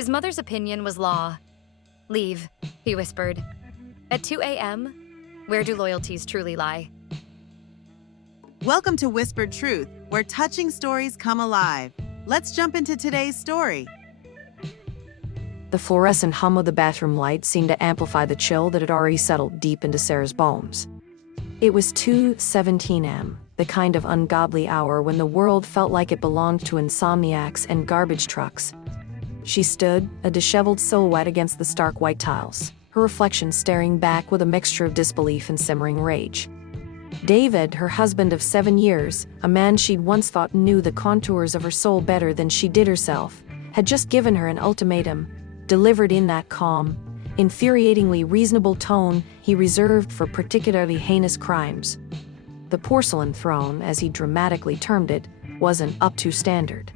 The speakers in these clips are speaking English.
His mother's opinion was law. "Leave," he whispered. At 2 a.m., where do loyalties truly lie? Welcome to Whispered Truth, where touching stories come alive. Let's jump into today's story. The fluorescent hum of the bathroom light seemed to amplify the chill that had already settled deep into Sarah's bones. It was 2:17 a.m., the kind of ungodly hour when the world felt like it belonged to insomniacs and garbage trucks. She stood, a disheveled silhouette against the stark white tiles, her reflection staring back with a mixture of disbelief and simmering rage. David, her husband of 7 years, a man she'd once thought knew the contours of her soul better than she did herself, had just given her an ultimatum, delivered in that calm, infuriatingly reasonable tone he reserved for particularly heinous crimes. The porcelain throne, as he dramatically termed it, wasn't up to standard.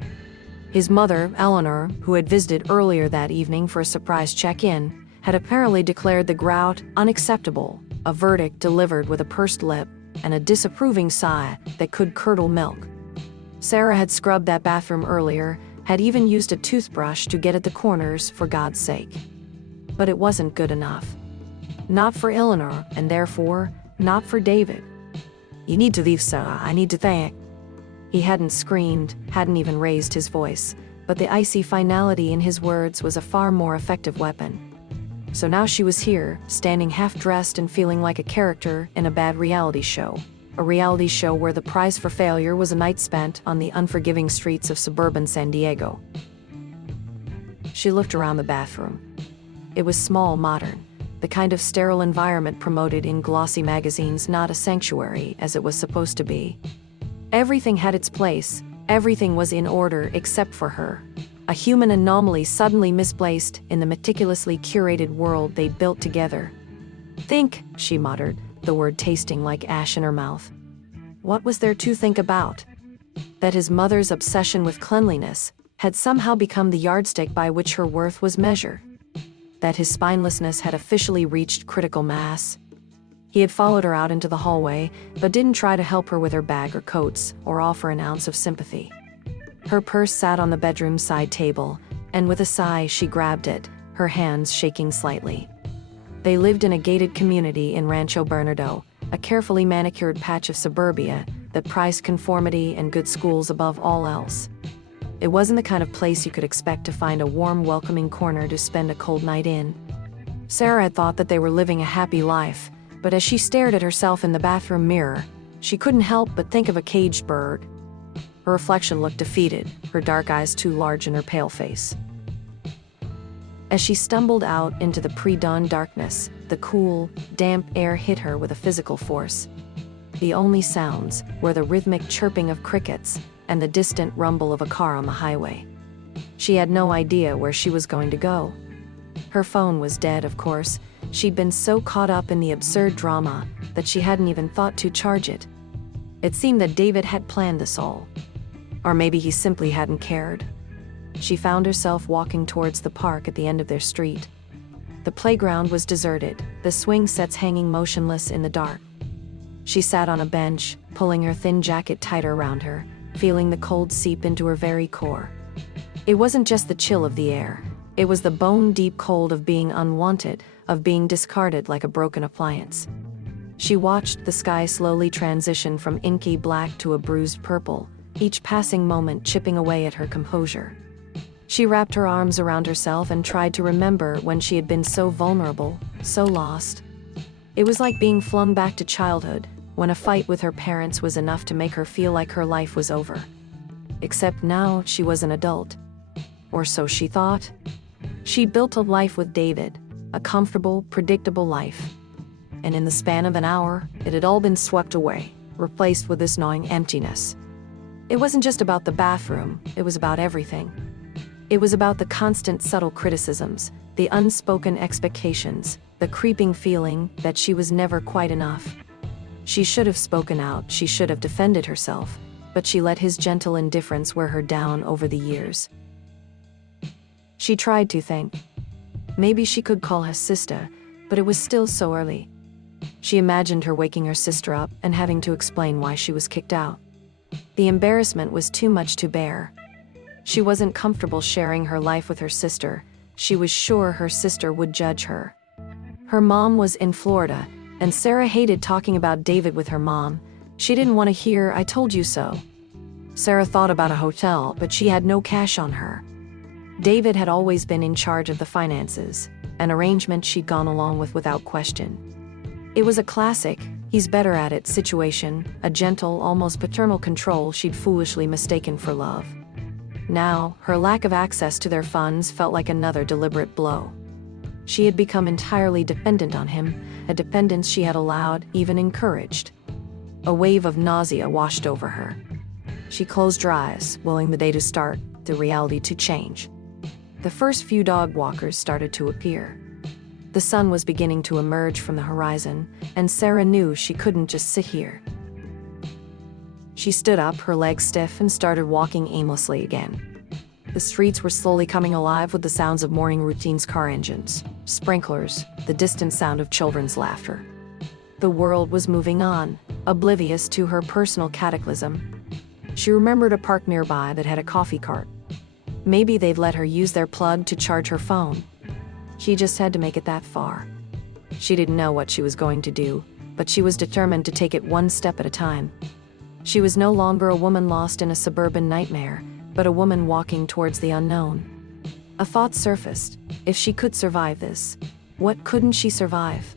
His mother, Eleanor, who had visited earlier that evening for a surprise check-in, had apparently declared the grout unacceptable, a verdict delivered with a pursed lip and a disapproving sigh that could curdle milk. Sarah had scrubbed that bathroom earlier, had even used a toothbrush to get at the corners for God's sake. But it wasn't good enough. Not for Eleanor, and therefore, not for David. "You need to leave, Sarah. I need to think." He hadn't screamed, hadn't even raised his voice, but the icy finality in his words was a far more effective weapon. So now she was here, standing half-dressed and feeling like a character in a bad reality show. A reality show where the prize for failure was a night spent on the unforgiving streets of suburban San Diego. She looked around the bathroom. It was small, modern, the kind of sterile environment promoted in glossy magazines, not a sanctuary as it was supposed to be. Everything had its place, everything was in order except for her. A human anomaly suddenly misplaced in the meticulously curated world they'd built together. "Think," she muttered, the word tasting like ash in her mouth. What was there to think about? That his mother's obsession with cleanliness had somehow become the yardstick by which her worth was measured. That his spinelessness had officially reached critical mass. He had followed her out into the hallway, but didn't try to help her with her bag or coats, or offer an ounce of sympathy. Her purse sat on the bedroom side table, and with a sigh she grabbed it, her hands shaking slightly. They lived in a gated community in Rancho Bernardo, a carefully manicured patch of suburbia that prized conformity and good schools above all else. It wasn't the kind of place you could expect to find a warm, welcoming corner to spend a cold night in. Sarah had thought that they were living a happy life, but as she stared at herself in the bathroom mirror, she couldn't help but think of a caged bird. Her reflection looked defeated, her dark eyes too large in her pale face. As she stumbled out into the pre-dawn darkness, the cool, damp air hit her with a physical force. The only sounds were the rhythmic chirping of crickets and the distant rumble of a car on the highway. She had no idea where she was going to go. Her phone was dead, of course. She'd been so caught up in the absurd drama that she hadn't even thought to charge it. It seemed that David had planned this all. Or maybe he simply hadn't cared. She found herself walking towards the park at the end of their street. The playground was deserted, the swing sets hanging motionless in the dark. She sat on a bench, pulling her thin jacket tighter around her, feeling the cold seep into her very core. It wasn't just the chill of the air. It was the bone-deep cold of being unwanted, of being discarded like a broken appliance. She watched the sky slowly transition from inky black to a bruised purple, each passing moment chipping away at her composure. She wrapped her arms around herself and tried to remember when she had been so vulnerable, so lost. It was like being flung back to childhood, when a fight with her parents was enough to make her feel like her life was over. Except now she was an adult. Or so she thought. She built a life with David, a comfortable, predictable life. And in the span of an hour, it had all been swept away, replaced with this gnawing emptiness. It wasn't just about the bathroom, it was about everything. It was about the constant subtle criticisms, the unspoken expectations, the creeping feeling that she was never quite enough. She should have spoken out, she should have defended herself, but she let his gentle indifference wear her down over the years. She tried to think. Maybe she could call her sister, but it was still so early. She imagined her waking her sister up and having to explain why she was kicked out. The embarrassment was too much to bear. She wasn't comfortable sharing her life with her sister, she was sure her sister would judge her. Her mom was in Florida, and Sarah hated talking about David with her mom. She didn't want to hear, "I told you so." Sarah thought about a hotel, but she had no cash on her. David had always been in charge of the finances, an arrangement she'd gone along with without question. It was a classic, he's better at it situation, a gentle, almost paternal control she'd foolishly mistaken for love. Now, her lack of access to their funds felt like another deliberate blow. She had become entirely dependent on him, a dependence she had allowed, even encouraged. A wave of nausea washed over her. She closed her eyes, willing the day to start, the reality to change. The first few dog walkers started to appear. The sun was beginning to emerge from the horizon, and Sarah knew she couldn't just sit here. She stood up, her legs stiff, and started walking aimlessly again. The streets were slowly coming alive with the sounds of morning routines, car engines, sprinklers, the distant sound of children's laughter. The world was moving on, oblivious to her personal cataclysm. She remembered a park nearby that had a coffee cart. Maybe they'd let her use their plug to charge her phone. She just had to make it that far. She didn't know what she was going to do, but she was determined to take it one step at a time. She was no longer a woman lost in a suburban nightmare, but a woman walking towards the unknown. A thought surfaced. If she could survive this, what couldn't she survive?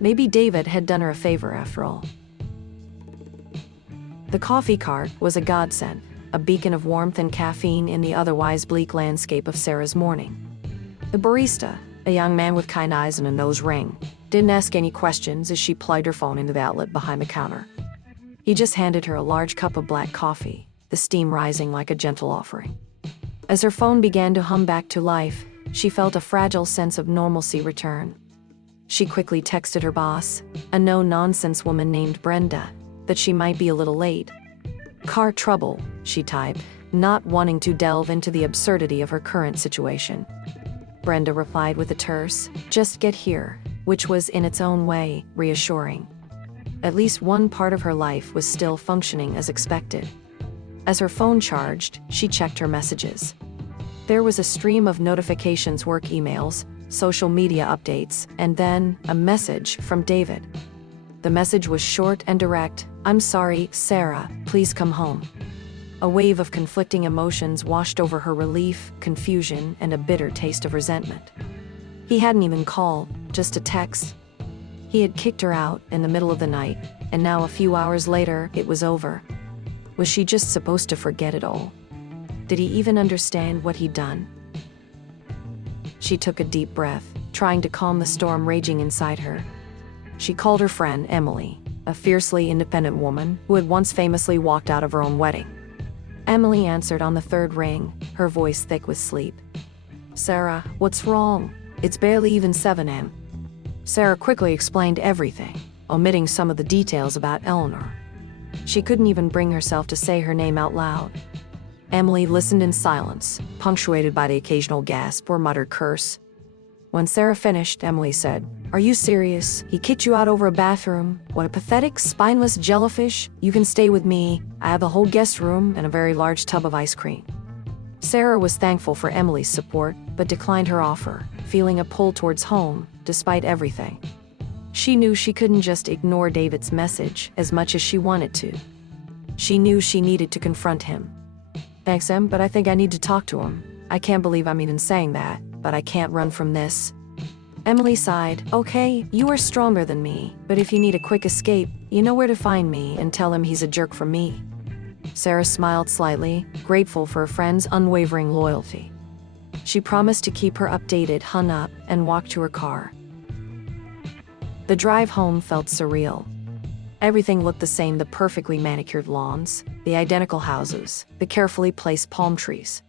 Maybe David had done her a favor after all. The coffee cart was a godsend, a beacon of warmth and caffeine in the otherwise bleak landscape of Sarah's morning. The barista, a young man with kind eyes and a nose ring, didn't ask any questions as she plugged her phone into the outlet behind the counter. He just handed her a large cup of black coffee, the steam rising like a gentle offering. As her phone began to hum back to life, she felt a fragile sense of normalcy return. She quickly texted her boss, a no-nonsense woman named Brenda, that she might be a little late. "Car trouble," she typed, not wanting to delve into the absurdity of her current situation. Brenda replied with a terse, "Just get here," which was in its own way reassuring. At least one part of her life was still functioning as expected. As her phone charged, she checked her messages. There was a stream of notifications, work emails, social media updates, and then a message from David. The message was short and direct. "I'm sorry, Sarah, please come home." A wave of conflicting emotions washed over her: relief, confusion, and a bitter taste of resentment. He hadn't even called, just a text. He had kicked her out in the middle of the night, and now a few hours later, it was over. Was she just supposed to forget it all? Did he even understand what he'd done? She took a deep breath, trying to calm the storm raging inside her. She called her friend, Emily, a fiercely independent woman who had once famously walked out of her own wedding. Emily answered on the third ring, her voice thick with sleep. "Sarah, what's wrong? It's barely even 7 a.m. Sarah quickly explained everything, omitting some of the details about Eleanor. She couldn't even bring herself to say her name out loud. Emily listened in silence, punctuated by the occasional gasp or muttered curse. When Sarah finished, Emily said, "Are you serious? He kicked you out over a bathroom? What a pathetic, spineless jellyfish. You can stay with me. I have a whole guest room and a very large tub of ice cream." Sarah was thankful for Emily's support, but declined her offer, feeling a pull towards home, despite everything. She knew she couldn't just ignore David's message as much as she wanted to. She knew she needed to confront him. "Thanks, Em, but I think I need to talk to him. I can't believe I'm even saying that, but I can't run from this." Emily sighed. "Okay, you are stronger than me, but if you need a quick escape, you know where to find me, and tell him he's a jerk from me." Sarah smiled slightly, grateful for her friend's unwavering loyalty. She promised to keep her updated, hung up, and walked to her car. The drive home felt surreal. Everything looked the same: the perfectly manicured lawns, the identical houses, the carefully placed palm trees.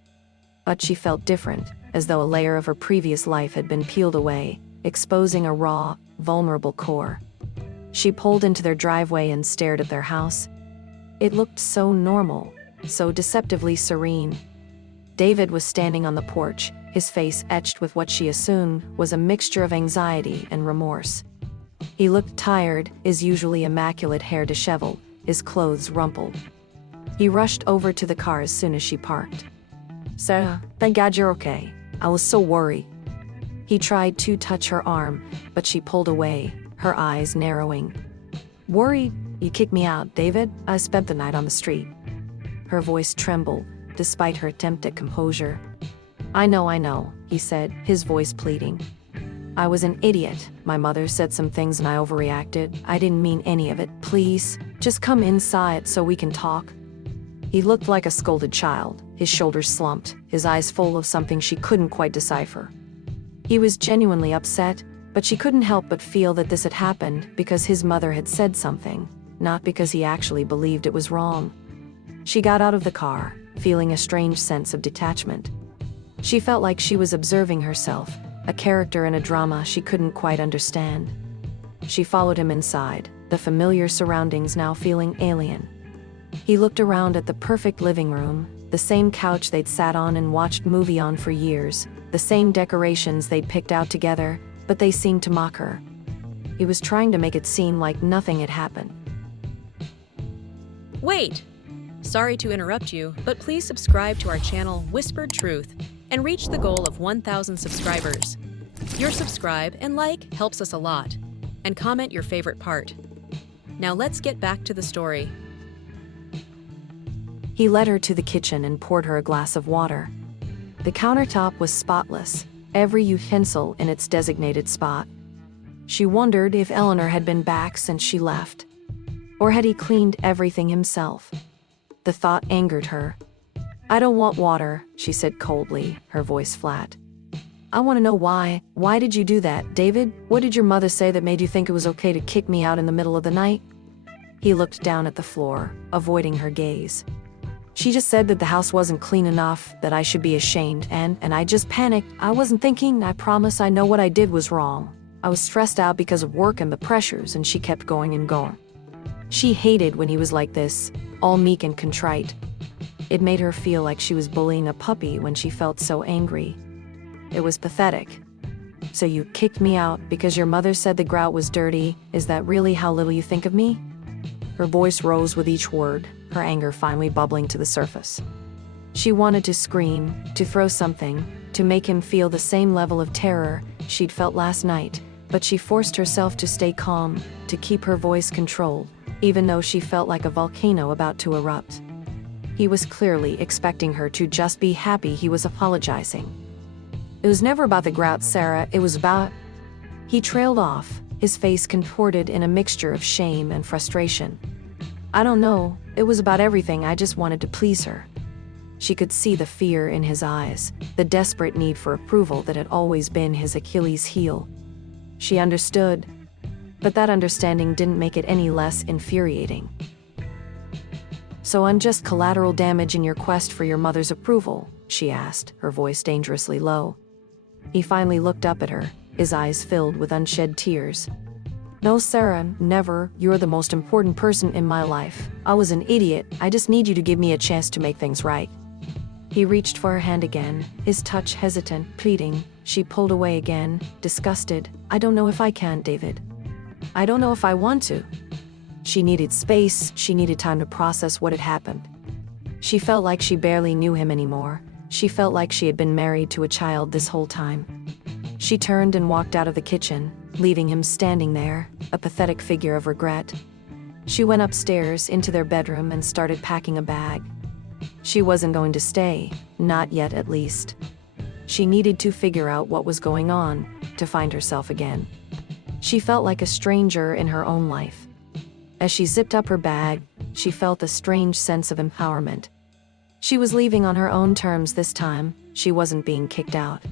But she felt different, as though a layer of her previous life had been peeled away, exposing a raw, vulnerable core. She pulled into their driveway and stared at their house. It looked so normal, so deceptively serene. David was standing on the porch, his face etched with what she assumed was a mixture of anxiety and remorse. He looked tired, his usually immaculate hair disheveled, his clothes rumpled. He rushed over to the car as soon as she parked. "Sarah, thank God you're okay. I was so worried. He tried to touch her arm, but she pulled away, her eyes narrowing. Worried? You kicked me out, David. I spent the night on the street. Her voice trembled, despite her attempt at composure. I know, he said, his voice pleading. I was an idiot. My mother said some things and I overreacted. I didn't mean any of it. Please, just come inside so we can talk. He looked like a scolded child, his shoulders slumped, his eyes full of something she couldn't quite decipher. He was genuinely upset, but she couldn't help but feel that this had happened because his mother had said something, not because he actually believed it was wrong. She got out of the car, feeling a strange sense of detachment. She felt like she was observing herself, a character in a drama she couldn't quite understand. She followed him inside, the familiar surroundings now feeling alien. He looked around at the perfect living room, the same couch they'd sat on and watched movie on for years, the same decorations they'd picked out together, but they seemed to mock her. He was trying to make it seem like nothing had happened. Wait! Sorry to interrupt you, but please subscribe to our channel Whispered Truth and reach the goal of 1,000 subscribers. Your subscribe and like helps us a lot, and comment your favorite part. Now let's get back to the story. He led her to the kitchen and poured her a glass of water. The countertop was spotless, every utensil in its designated spot. She wondered if Eleanor had been back since she left. Or had he cleaned everything himself? The thought angered her. I don't want water, she said coldly, her voice flat. I want to know why. Why did you do that, David? What did your mother say that made you think it was okay to kick me out in the middle of the night? He looked down at the floor, avoiding her gaze. She just said that the house wasn't clean enough, that I should be ashamed, and I just panicked. I wasn't thinking. I promise I know what I did was wrong. I was stressed out because of work and the pressures, and she kept going and going. She hated when he was like this, all meek and contrite. It made her feel like she was bullying a puppy when she felt so angry. It was pathetic. So you kicked me out because your mother said the grout was dirty. Is that really how little you think of me? Her voice rose with each word, her anger finally bubbling to the surface. She wanted to scream, to throw something, to make him feel the same level of terror she'd felt last night, but she forced herself to stay calm, to keep her voice controlled, even though she felt like a volcano about to erupt. He was clearly expecting her to just be happy he was apologizing. It was never about the grout, Sarah, it was about... He trailed off, his face contorted in a mixture of shame and frustration. I don't know, it was about everything. I just wanted to please her. She could see the fear in his eyes, the desperate need for approval that had always been his Achilles heel. She understood, but that understanding didn't make it any less infuriating. So I'm just collateral damage in your quest for your mother's approval, she asked, her voice dangerously low. He finally looked up at her, his eyes filled with unshed tears. No, Sarah, never. You're the most important person in my life. I was an idiot. I just need you to give me a chance to make things right. He reached for her hand again, his touch hesitant, pleading. She pulled away again, disgusted. I don't know if I can, David. I don't know if I want to. She needed space, she needed time to process what had happened. She felt like she barely knew him anymore. She felt like she had been married to a child this whole time. She turned and walked out of the kitchen, leaving him standing there, a pathetic figure of regret. She went upstairs into their bedroom and started packing a bag. She wasn't going to stay, not yet at least. She needed to figure out what was going on, to find herself again. She felt like a stranger in her own life. As she zipped up her bag, she felt a strange sense of empowerment. She was leaving on her own terms this time. She wasn't being kicked out.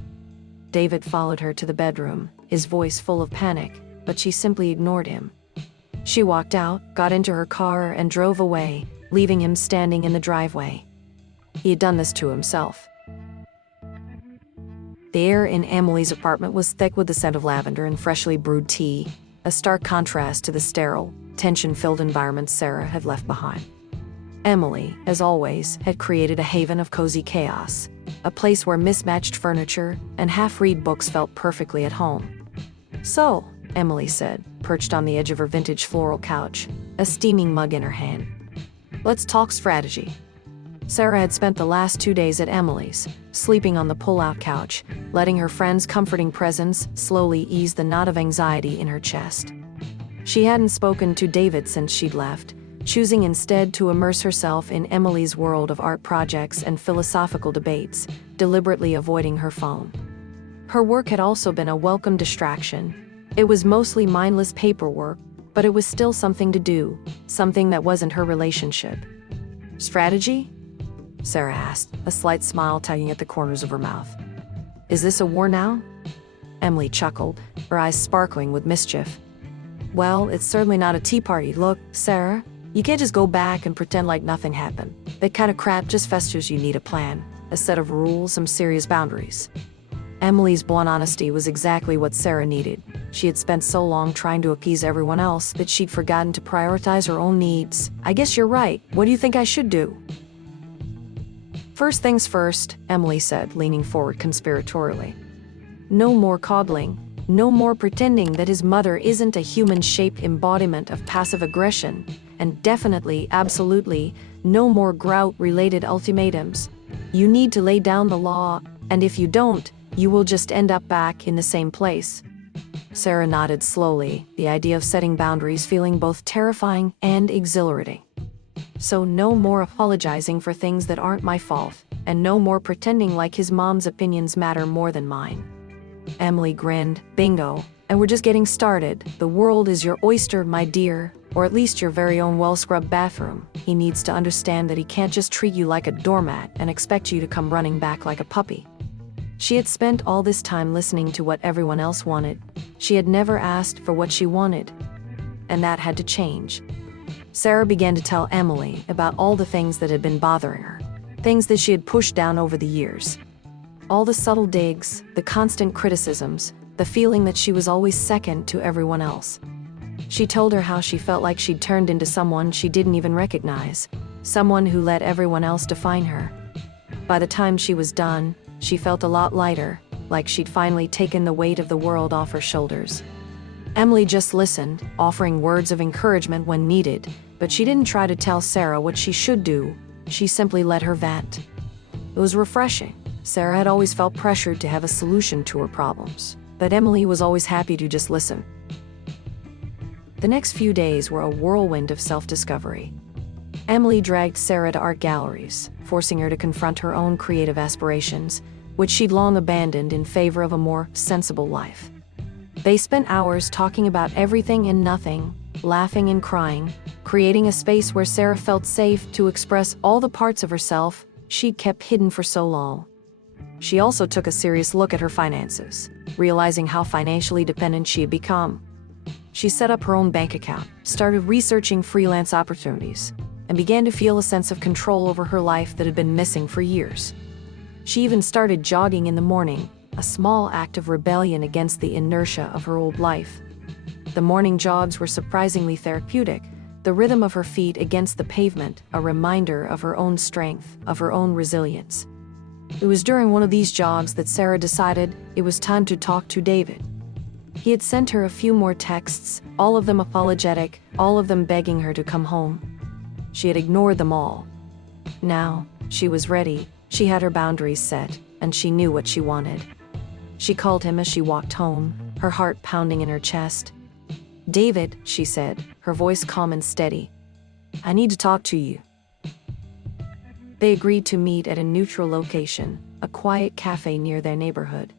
David followed her to the bedroom, his voice full of panic, but she simply ignored him. She walked out, got into her car, and drove away, leaving him standing in the driveway. He had done this to himself. The air in Emily's apartment was thick with the scent of lavender and freshly brewed tea, a stark contrast to the sterile, tension-filled environment Sarah had left behind. Emily, as always, had created a haven of cozy chaos, a place where mismatched furniture and half-read books felt perfectly at home. So, Emily said, perched on the edge of her vintage floral couch, a steaming mug in her hand. Let's talk strategy. Sarah had spent the last 2 days at Emily's, sleeping on the pull-out couch, letting her friend's comforting presence slowly ease the knot of anxiety in her chest. She hadn't spoken to David since she'd left, choosing instead to immerse herself in Emily's world of art projects and philosophical debates, deliberately avoiding her phone. Her work had also been a welcome distraction. It was mostly mindless paperwork, but it was still something to do, something that wasn't her relationship. Strategy? Sarah asked, a slight smile tugging at the corners of her mouth. Is this a war now? Emily chuckled, her eyes sparkling with mischief. Well, it's certainly not a tea party. Look, Sarah, you can't just go back and pretend like nothing happened. That kind of crap just festers. You need a plan, a set of rules, some serious boundaries. Emily's blunt honesty was exactly what Sarah needed. She had spent so long trying to appease everyone else that she'd forgotten to prioritize her own needs. I guess you're right. What do you think I should do? First things first, Emily said, leaning forward conspiratorially. No more coddling. No more pretending that his mother isn't a human-shaped embodiment of passive aggression. And definitely, absolutely, no more grout-related ultimatums. You need to lay down the law, and if you don't, you will just end up back in the same place. Sarah nodded slowly, the idea of setting boundaries feeling both terrifying and exhilarating. So no more apologizing for things that aren't my fault, and no more pretending like his mom's opinions matter more than mine. Emily grinned. Bingo. And we're just getting started. The world is your oyster, my dear, or at least your very own well-scrubbed bathroom. He needs to understand that he can't just treat you like a doormat and expect you to come running back like a puppy. She had spent all this time listening to what everyone else wanted. She had never asked for what she wanted. And that had to change. Sarah began to tell Emily about all the things that had been bothering her, things that she had pushed down over the years. All the subtle digs, the constant criticisms, the feeling that she was always second to everyone else. She told her how she felt like she'd turned into someone she didn't even recognize, someone who let everyone else define her. By the time she was done, she felt a lot lighter, like she'd finally taken the weight of the world off her shoulders. Emily just listened, offering words of encouragement when needed, but she didn't try to tell Sarah what she should do. She simply let her vent. It was refreshing. Sarah had always felt pressured to have a solution to her problems, but Emily was always happy to just listen. The next few days were a whirlwind of self-discovery. Emily dragged Sarah to art galleries, forcing her to confront her own creative aspirations, which she'd long abandoned in favor of a more sensible life. They spent hours talking about everything and nothing, laughing and crying, creating a space where Sarah felt safe to express all the parts of herself she'd kept hidden for so long. She also took a serious look at her finances, realizing how financially dependent she had become. She set up her own bank account, started researching freelance opportunities, and began to feel a sense of control over her life that had been missing for years. She even started jogging in the morning, a small act of rebellion against the inertia of her old life. The morning jogs were surprisingly therapeutic, the rhythm of her feet against the pavement, a reminder of her own strength, of her own resilience. It was during one of these jogs that Sarah decided it was time to talk to David. He had sent her a few more texts, all of them apologetic, all of them begging her to come home. She had ignored them all. Now, she was ready, she had her boundaries set, and she knew what she wanted. She called him as she walked home, her heart pounding in her chest. "David," she said, her voice calm and steady. "I need to talk to you." They agreed to meet at a neutral location, a quiet cafe near their neighborhood.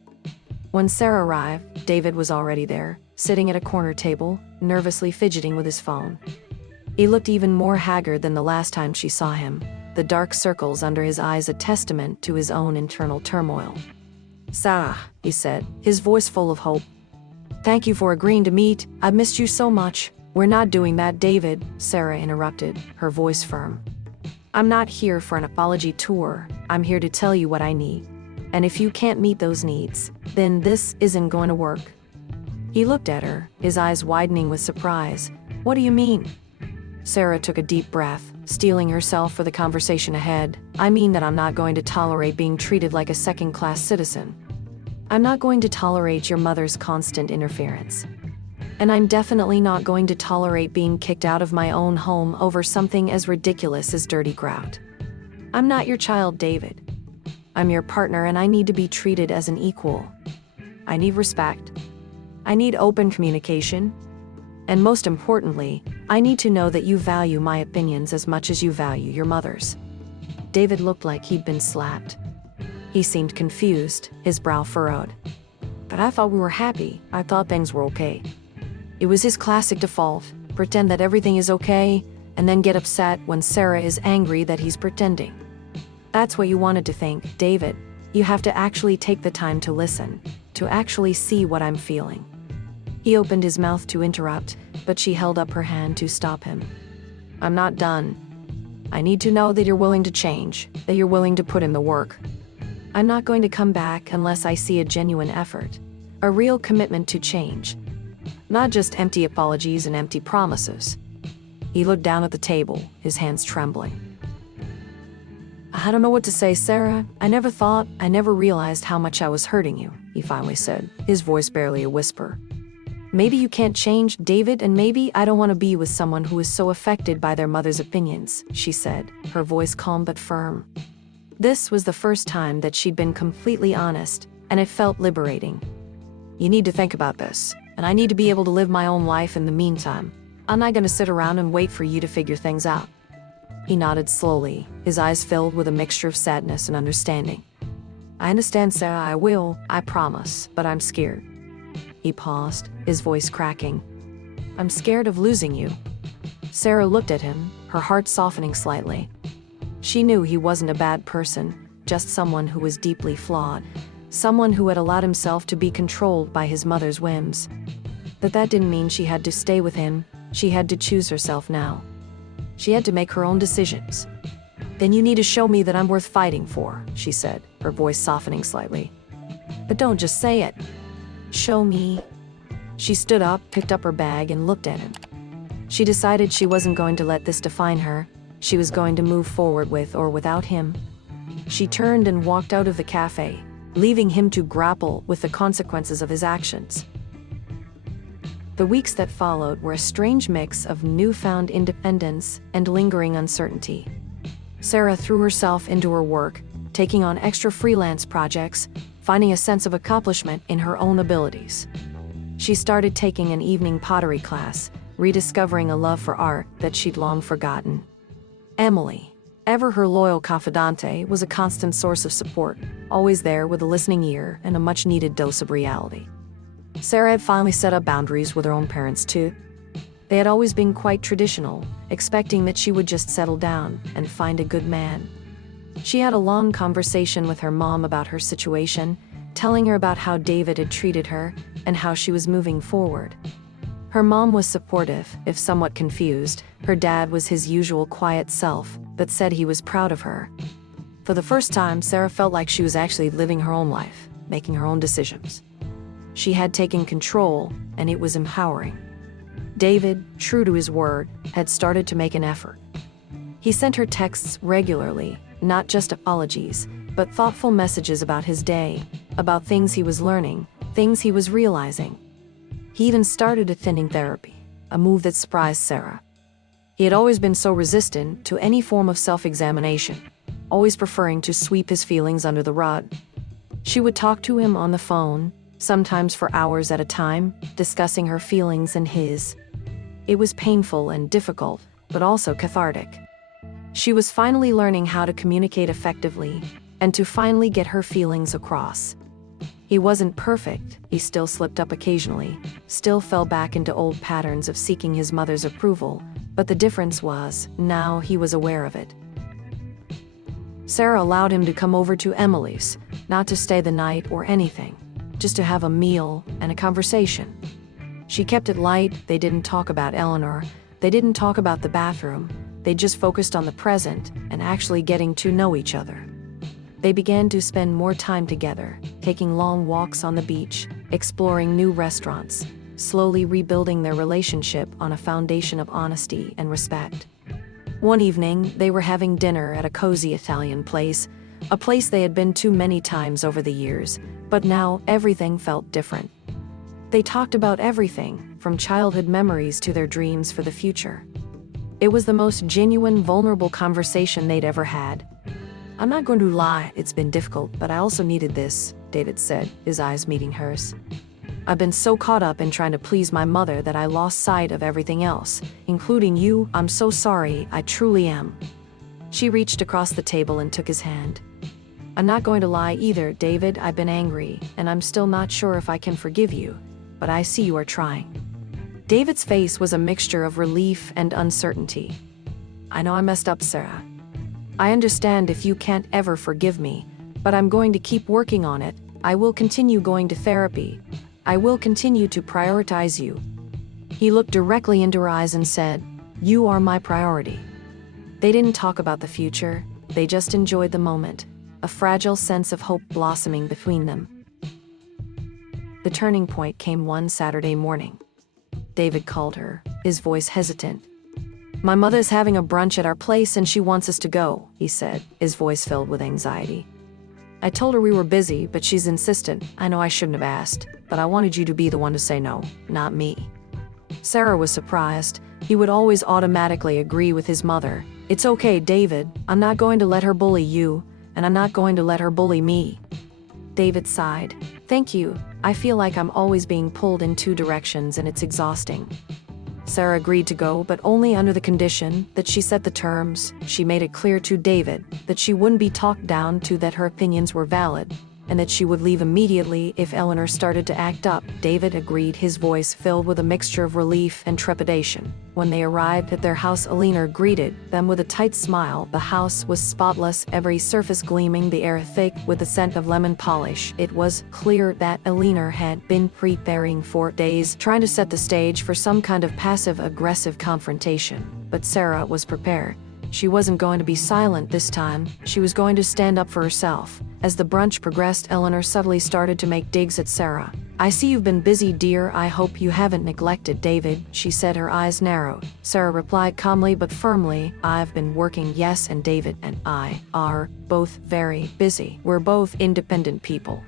When Sarah arrived, David was already there, sitting at a corner table, nervously fidgeting with his phone. He looked even more haggard than the last time she saw him, the dark circles under his eyes a testament to his own internal turmoil. "Sarah," he said, his voice full of hope. "Thank you for agreeing to meet. I've missed you so much." "We're not doing that, David," Sarah interrupted, her voice firm. "I'm not here for an apology tour. I'm here to tell you what I need. And if you can't meet those needs, then this isn't going to work." He looked at her, his eyes widening with surprise. "What do you mean?" Sarah took a deep breath, steeling herself for the conversation ahead. "I mean that I'm not going to tolerate being treated like a second-class citizen. I'm not going to tolerate your mother's constant interference. And I'm definitely not going to tolerate being kicked out of my own home over something as ridiculous as dirty grout." I'm not your child, David. I'm your partner and I need to be treated as an equal. I need respect. I need open communication. And most importantly, I need to know that you value my opinions as much as you value your mother's. David looked like he'd been slapped. He seemed confused, his brow furrowed. But I thought we were happy. I thought things were okay. It was his classic default, pretend that everything is okay, and then get upset when Sarah is angry that he's pretending. That's what you wanted to think, David. You have to actually take the time to listen, to actually see what I'm feeling. He opened his mouth to interrupt, but she held up her hand to stop him. I'm not done. I need to know that you're willing to change, that you're willing to put in the work. I'm not going to come back unless I see a genuine effort, a real commitment to change. Not just empty apologies and empty promises. He looked down at the table, his hands trembling. I don't know what to say, Sarah. I never realized how much I was hurting you, he finally said, his voice barely a whisper. Maybe you can't change, David, and maybe I don't want to be with someone who is so affected by their mother's opinions, she said, her voice calm but firm. This was the first time that she'd been completely honest, and it felt liberating. You need to think about this, and I need to be able to live my own life in the meantime. I'm not going to sit around and wait for you to figure things out. He nodded slowly, his eyes filled with a mixture of sadness and understanding. I understand, Sarah, I will, I promise, but I'm scared. He paused, his voice cracking. I'm scared of losing you. Sarah looked at him, her heart softening slightly. She knew he wasn't a bad person, just someone who was deeply flawed, someone who had allowed himself to be controlled by his mother's whims. But that didn't mean she had to stay with him, she had to choose herself now. She had to make her own decisions. Then you need to show me that I'm worth fighting for, she said, her voice softening slightly. But don't just say it. Show me. She stood up, picked up her bag, and looked at him. She decided she wasn't going to let this define her. She was going to move forward with or without him. She turned and walked out of the cafe, leaving him to grapple with the consequences of his actions. The weeks that followed were a strange mix of newfound independence and lingering uncertainty. Sarah threw herself into her work, taking on extra freelance projects, finding a sense of accomplishment in her own abilities. She started taking an evening pottery class, rediscovering a love for art that she'd long forgotten. Emily, ever her loyal confidante, was a constant source of support, always there with a listening ear and a much-needed dose of reality. Sarah had finally set up boundaries with her own parents, too. They had always been quite traditional, expecting that she would just settle down and find a good man. She had a long conversation with her mom about her situation, telling her about how David had treated her and how she was moving forward. Her mom was supportive, if somewhat confused. Her dad was his usual quiet self, but said he was proud of her. For the first time, Sarah felt like she was actually living her own life, making her own decisions. She had taken control, and it was empowering. David, true to his word, had started to make an effort. He sent her texts regularly, not just apologies, but thoughtful messages about his day, about things he was learning, things he was realizing. He even started attending therapy, a move that surprised Sarah. He had always been so resistant to any form of self-examination, always preferring to sweep his feelings under the rug. She would talk to him on the phone, sometimes for hours at a time, discussing her feelings and his. It was painful and difficult, but also cathartic. She was finally learning how to communicate effectively, and to finally get her feelings across. He wasn't perfect, he still slipped up occasionally, still fell back into old patterns of seeking his mother's approval, but the difference was, now he was aware of it. Sarah allowed him to come over to Emily's, not to stay the night or anything, just to have a meal and a conversation. She kept it light. They didn't talk about Eleanor, they didn't talk about the bathroom, they just focused on the present and actually getting to know each other. They began to spend more time together, taking long walks on the beach, exploring new restaurants, slowly rebuilding their relationship on a foundation of honesty and respect. One evening, they were having dinner at a cozy Italian place, a place they had been to many times over the years, but now everything felt different. They talked about everything, from childhood memories to their dreams for the future. It was the most genuine, vulnerable conversation they'd ever had. I'm not going to lie, it's been difficult, but I also needed this, David said, his eyes meeting hers. I've been so caught up in trying to please my mother that I lost sight of everything else, including you. I'm so sorry, I truly am. She reached across the table and took his hand. I'm not going to lie either, David. I've been angry, and I'm still not sure if I can forgive you, but I see you are trying. David's face was a mixture of relief and uncertainty. I know I messed up, Sarah. I understand if you can't ever forgive me, but I'm going to keep working on it. I will continue going to therapy. I will continue to prioritize you. He looked directly into her eyes and said, You are my priority. They didn't talk about the future, they just enjoyed the moment, a fragile sense of hope blossoming between them. The turning point came one Saturday morning. David called her, his voice hesitant. My mother's having a brunch at our place and she wants us to go, he said, his voice filled with anxiety. I told her we were busy, but she's insistent. I know I shouldn't have asked, but I wanted you to be the one to say no, not me. Sarah was surprised. He would always automatically agree with his mother. It's okay, David. I'm not going to let her bully you, and I'm not going to let her bully me. David sighed. Thank you. I feel like I'm always being pulled in two directions and it's exhausting. Sarah agreed to go, but only under the condition that she set the terms. She made it clear to David that she wouldn't be talked down to, that her opinions were valid, and that she would leave immediately if Eleanor started to act up. David agreed, his voice filled with a mixture of relief and trepidation. When they arrived at their house, Eleanor greeted them with a tight smile. The house was spotless, every surface gleaming, the air thick with the scent of lemon polish. It was clear that Eleanor had been preparing for days, trying to set the stage for some kind of passive-aggressive confrontation. But Sarah was prepared. She wasn't going to be silent this time. She was going to stand up for herself. As the brunch progressed, Eleanor subtly started to make digs at Sarah. I see you've been busy, dear. I hope you haven't neglected David, she said, her eyes narrowed. Sarah replied calmly but firmly, I've been working, yes, and David and I are both very busy. We're both independent people.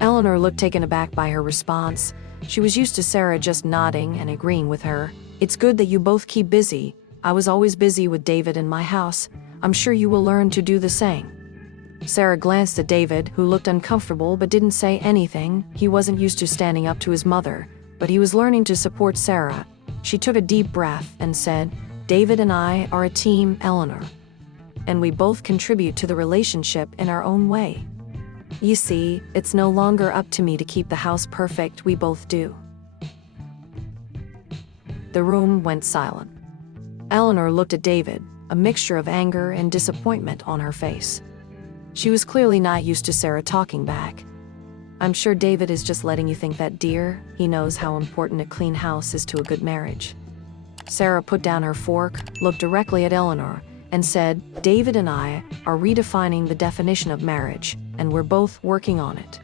Eleanor looked taken aback by her response. She was used to Sarah just nodding and agreeing with her. It's good that you both keep busy. I was always busy with David in my house. I'm sure you will learn to do the same. Sarah glanced at David, who looked uncomfortable but didn't say anything. He wasn't used to standing up to his mother, but he was learning to support Sarah. She took a deep breath and said, David and I are a team, Eleanor. And we both contribute to the relationship in our own way. You see, it's no longer up to me to keep the house perfect, we both do. The room went silent. Eleanor looked at David, a mixture of anger and disappointment on her face. She was clearly not used to Sarah talking back. I'm sure David is just letting you think that, dear. He knows how important a clean house is to a good marriage. Sarah put down her fork, looked directly at Eleanor, and said, David and I are redefining the definition of marriage, and we're both working on it.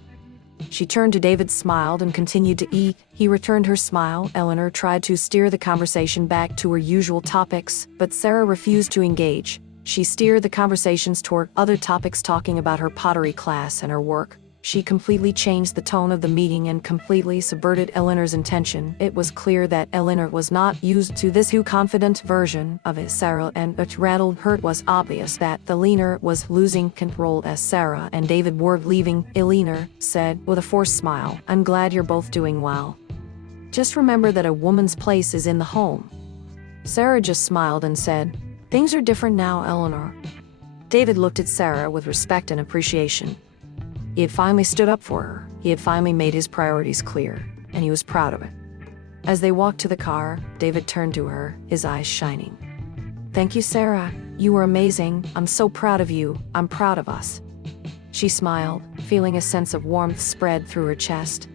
She turned to David, smiled, and continued to eat. He returned her smile. Eleanor tried to steer the conversation back to her usual topics, but Sarah refused to engage. She steered the conversations toward other topics, talking about her pottery class and her work. She completely changed the tone of the meeting and completely subverted Eleanor's intention. It was clear that Eleanor was not used to this too confident version of it. Sarah and it rattled her. It was obvious that Eleanor was losing control as Sarah and David were leaving. Eleanor said with a forced smile, I'm glad you're both doing well. Just remember that a woman's place is in the home. Sarah just smiled and said, Things are different now, Eleanor. David looked at Sarah with respect and appreciation. He had finally stood up for her. He had finally made his priorities clear, and he was proud of it. As they walked to the car, David turned to her, his eyes shining. Thank you, Sarah. You were amazing. I'm so proud of you. I'm proud of us. She smiled, feeling a sense of warmth spread through her chest.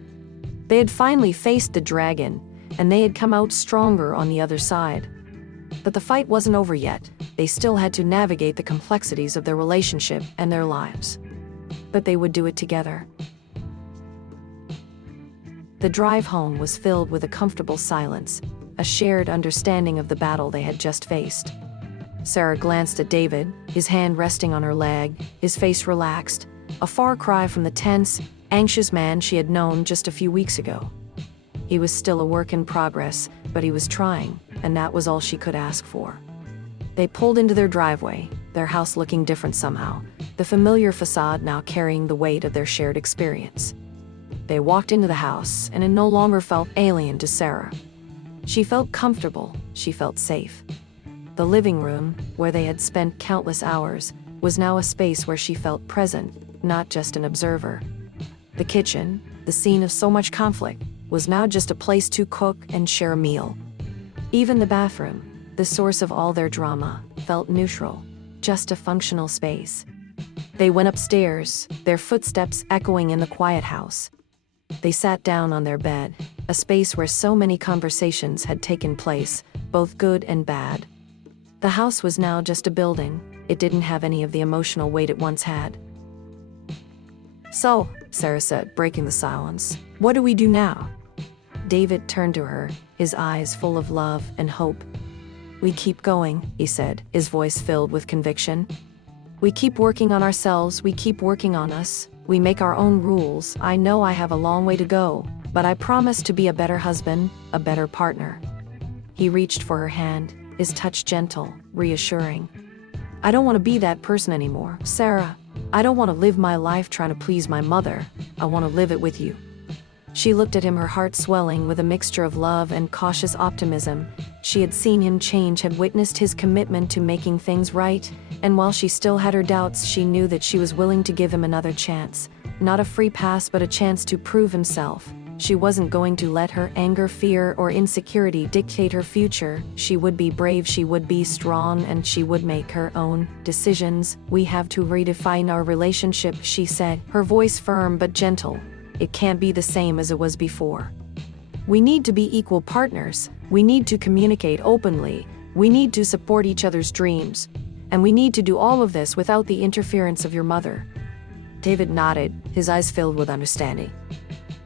They had finally faced the dragon, and they had come out stronger on the other side. But the fight wasn't over yet. They still had to navigate the complexities of their relationship and their lives. But they would do it together. The drive home was filled with a comfortable silence, a shared understanding of the battle they had just faced. Sarah glanced at David, his hand resting on her leg, his face relaxed, a far cry from the tense, anxious man she had known just a few weeks ago. He was still a work in progress, but he was trying, and that was all she could ask for. They pulled into their driveway, their house looking different somehow. the familiar facade now carrying the weight of their shared experience. They walked into the house, and it no longer felt alien to Sarah. She felt comfortable, she felt safe. The living room, where they had spent countless hours, was now a space where she felt present, not just an observer. The kitchen, the scene of so much conflict, was now just a place to cook and share a meal. Even the bathroom, the source of all their drama, felt neutral, just a functional space. They went upstairs, their footsteps echoing in the quiet house. They sat down on their bed, a space where so many conversations had taken place, both good and bad. The house was now just a building. It didn't have any of the emotional weight it once had. "So," Sarah said, breaking the silence, "what do we do now?" David turned to her, his eyes full of love and hope. "We keep going," he said, his voice filled with conviction. "We keep working on ourselves, we keep working on us, we make our own rules. I know I have a long way to go, but I promise to be a better husband, a better partner." He reached for her hand, his touch gentle, reassuring. "I don't want to be that person anymore, Sarah. I don't want to live my life trying to please my mother. I want to live it with you." She looked at him, her heart swelling with a mixture of love and cautious optimism. She had seen him change, had witnessed his commitment to making things right, and while she still had her doubts, she knew that she was willing to give him another chance. Not a free pass, but a chance to prove himself. She wasn't going to let her anger, fear, or insecurity dictate her future. She would be brave, she would be strong, and she would make her own decisions. "We have to redefine our relationship," she said, her voice firm but gentle. "It can't be the same as it was before. We need to be equal partners. We need to communicate openly. We need to support each other's dreams. And we need to do all of this without the interference of your mother." David nodded, his eyes filled with understanding.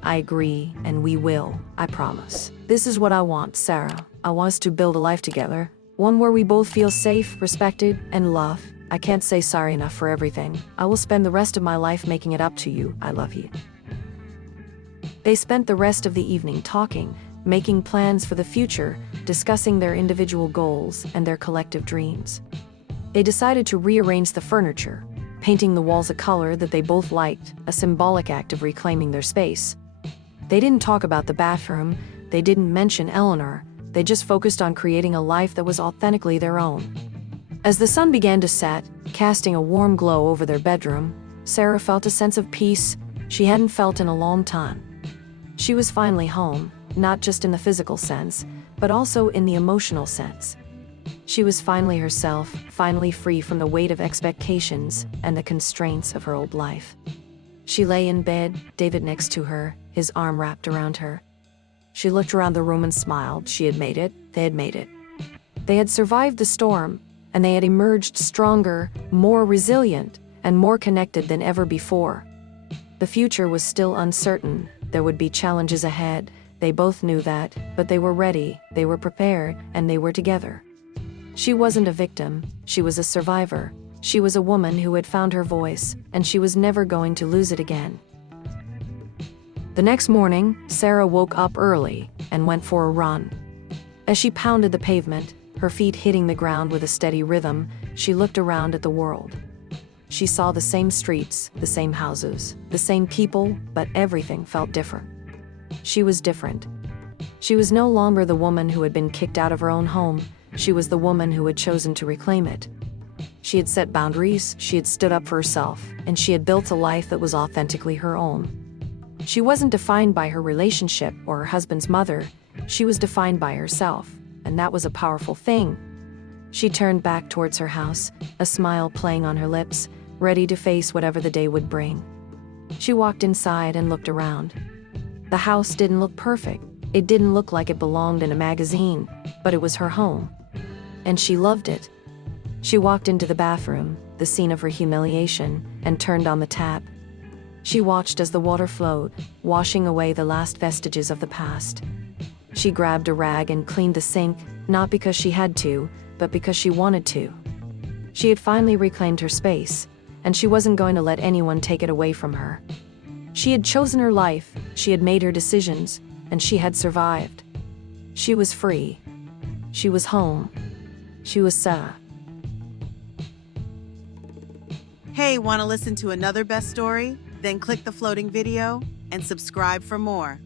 "I agree, and we will, I promise. This is what I want, Sarah. I want us to build a life together, one where we both feel safe, respected, and loved. I can't say sorry enough for everything. I will spend the rest of my life making it up to you. I love you." They spent the rest of the evening talking, making plans for the future, discussing their individual goals and their collective dreams. They decided to rearrange the furniture, painting the walls a color that they both liked, a symbolic act of reclaiming their space. They didn't talk about the bathroom, they didn't mention Eleanor, they just focused on creating a life that was authentically their own. As the sun began to set, casting a warm glow over their bedroom, Sarah felt a sense of peace she hadn't felt in a long time. She was finally home, not just in the physical sense, but also in the emotional sense. She was finally herself, finally free from the weight of expectations and the constraints of her old life. She lay in bed, David next to her, his arm wrapped around her. She looked around the room and smiled. She had made it. They had made it. They had survived the storm, and they had emerged stronger, more resilient, and more connected than ever before. The future was still uncertain. There would be challenges ahead. They both knew that, but they were ready, they were prepared, and they were together. She wasn't a victim, she was a survivor. She was a woman who had found her voice, and she was never going to lose it again. The next morning, Sarah woke up early and went for a run. As she pounded the pavement, her feet hitting the ground with a steady rhythm, she looked around at the world. She saw the same streets, the same houses, the same people, but everything felt different. She was different. She was no longer the woman who had been kicked out of her own home. She was the woman who had chosen to reclaim it. She had set boundaries, she had stood up for herself, and she had built a life that was authentically her own. She wasn't defined by her relationship or her husband's mother. She was defined by herself, and that was a powerful thing. She turned back towards her house, a smile playing on her lips, ready to face whatever the day would bring. She walked inside and looked around. The house didn't look perfect. It didn't look like it belonged in a magazine, but it was her home. And she loved it. She walked into the bathroom, the scene of her humiliation, and turned on the tap. She watched as the water flowed, washing away the last vestiges of the past. She grabbed a rag and cleaned the sink, not because she had to, but because she wanted to. She had finally reclaimed her space, and she wasn't going to let anyone take it away from her. She had chosen her life, she had made her decisions, and she had survived. She was free. She was home. She was Sarah. Hey, want to listen to another best story? Then click the floating video and subscribe for more.